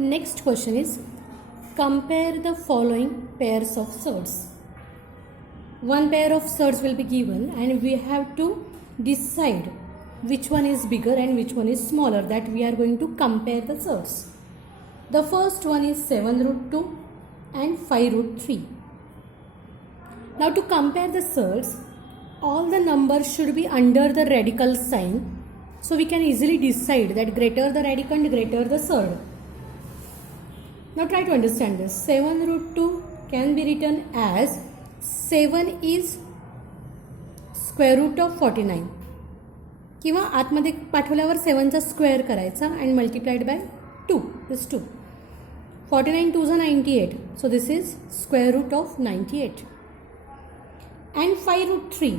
Next question is, compare the following pairs of surds. One pair of surds will be given and we have to decide which one is bigger and which one is smaller, that we are going to compare the surds. The first one is 7 root 2 and 5 root 3. Now to compare the surds, all the numbers should be under the radical sign, so we can easily decide that greater the radicand, greater the surd. Now try to understand this. 7 root 2 can be written as 7 is square root of 49, किंवा आतमध्ये पाठवल्यावर 7चा स्क्वेअर करायचा and multiplied by 2 is 2. 49 2 is 98, so this is square root of 98. And 5 root 3,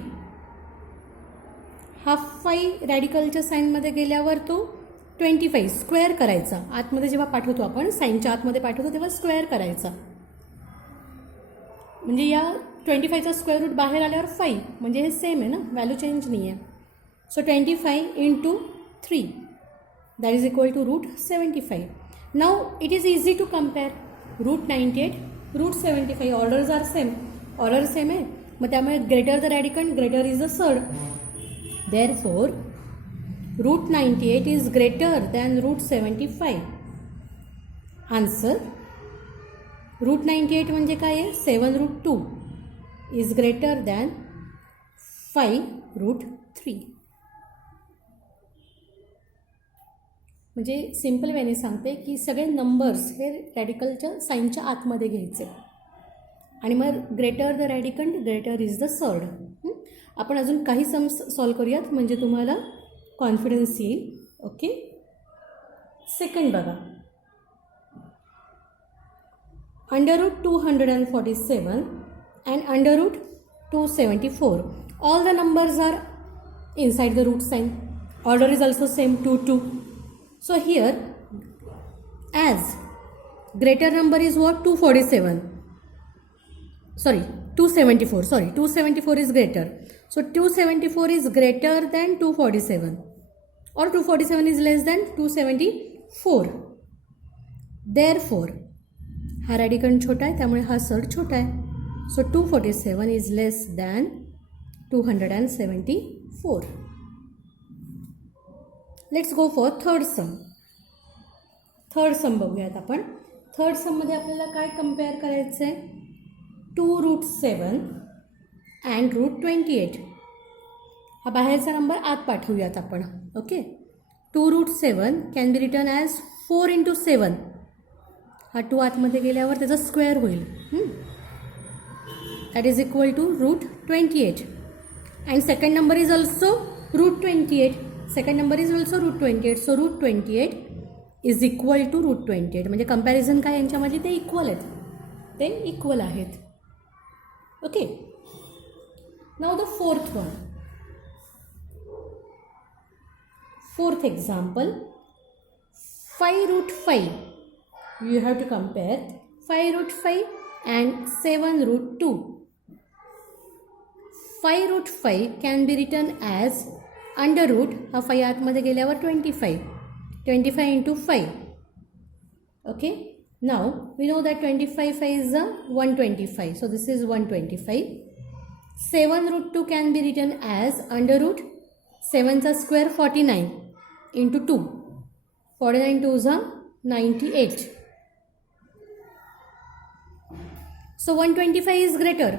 हा 5 रॅडिकलच्या साईनमध्ये गेल्यावर तो 25 स्क्वेअर करायचा. आतमध्ये जेव्हा पाठवतो आपण साईनच्या आतमध्ये पाठवतो तेव्हा स्क्वेअर करायचा, म्हणजे या 25चा स्क्वेअर रूट बाहेर आल्यावर 5, म्हणजे हे सेम आहे ना, व्हॅल्यू चेंज नाही आहे. So 25 into 3 that is equal to root 75. Now it is easy to compare. Root 98 root 75 orders are same, order same आहे, मग त्यामुळे greater the radicand greater is the surd. Therefore root 98 is greater than root 75. Answer root 98 म्हणजे काय आहे, 7 root 2 is greater than 5 root 3. म्हणजे सिम्पल वेने सांगते की सगळे नंबर्स हे रॅडिकलच्या साईनच्या आतमध्ये घ्यायचे आणि मग greater the radicand greater is the surd. आपण अजून काही सम्स सॉल्व करूयात म्हणजे तुम्हाला कॉन्फिडन्स येईल. ओके, सेकंड बघा. under root 247 and under root 274, all the numbers are inside the root sign. Order is also same, 2 2. So here as greater number is what, 247, sorry 274, sorry 274 is greater, so 274 is greater than 247 or 247 is less than 274. Therefore हा रॅडिकंड छोटा आहे त्यामुळे हा सर्ड छोटा आहे. सो 247 is less than 274. Let's go for third सम. थर्ड सम बघूयात आपण. थर्ड सममध्ये आपल्याला काय कम्पेअर करायचं आहे, 2 रूट 7 अँड रूट 28. हा बाहेरचा नंबर आत पाठवूयात आपण. Okay, 2 root 7 can be written as 4 into 7. हा 2 आतमध्ये गेल्यावर त्याचा स्क्वेअर होईल, that is equal to root 28. And second number is also root 28. Second number is also root 28. So root 28 is equal to root 28. म्हणजे कंपॅरिझन काय यांच्यामध्ये, ते इक्वल आहेत, ते इक्वल आहेत. Okay, now the fourth one. Fourth example, 5 root 5. You have to compare 5 root 5 and 7 root 2. 5 root 5 can be written as under root, हा 5 आतमध्ये गेल्यावर 25. 25 into 5. Okay, now we know that 25 5 is 125, so this is 125. 7 root 2 can be written as under root 7चा square 49 into 2. 49 2 is 98. So 125 is greater.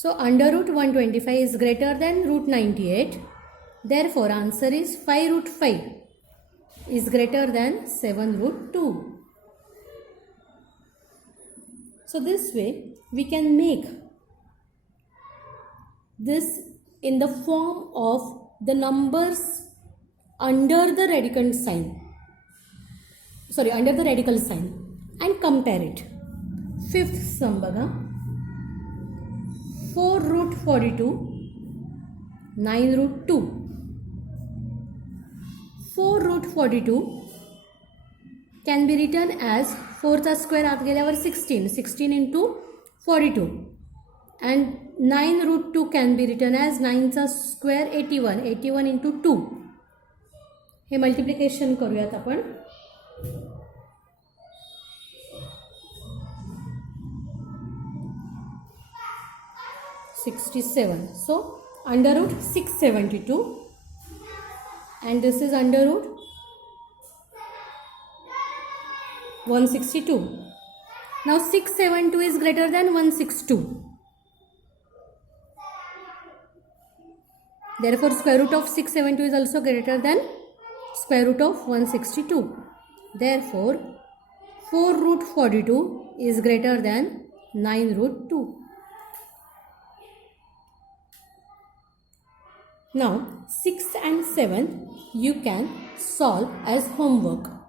So under root 125 is greater than root 98. Therefore answer is 5 root 5 is greater than 7 root 2. So this way we can make this in the form of the numbers under the radicand sign. Sorry, under the radical sign and compare it. Fifth sum बघा. 4 root 42 9 root 2. 4 root 42 can be written as 4चा square आत गेल्यावर 16 into 42. And 9 root 2 can be written as 9चा square 81 into 2. हे multiplication करूयात आपण. 67. So under root 672 and this is under root 162. Now 672 is greater than 162. Therefore square root of 672 is also greater than square root of 162. Therefore 4 root 42 is greater than 9 root 2. Now 6 and 7 you can solve as homework.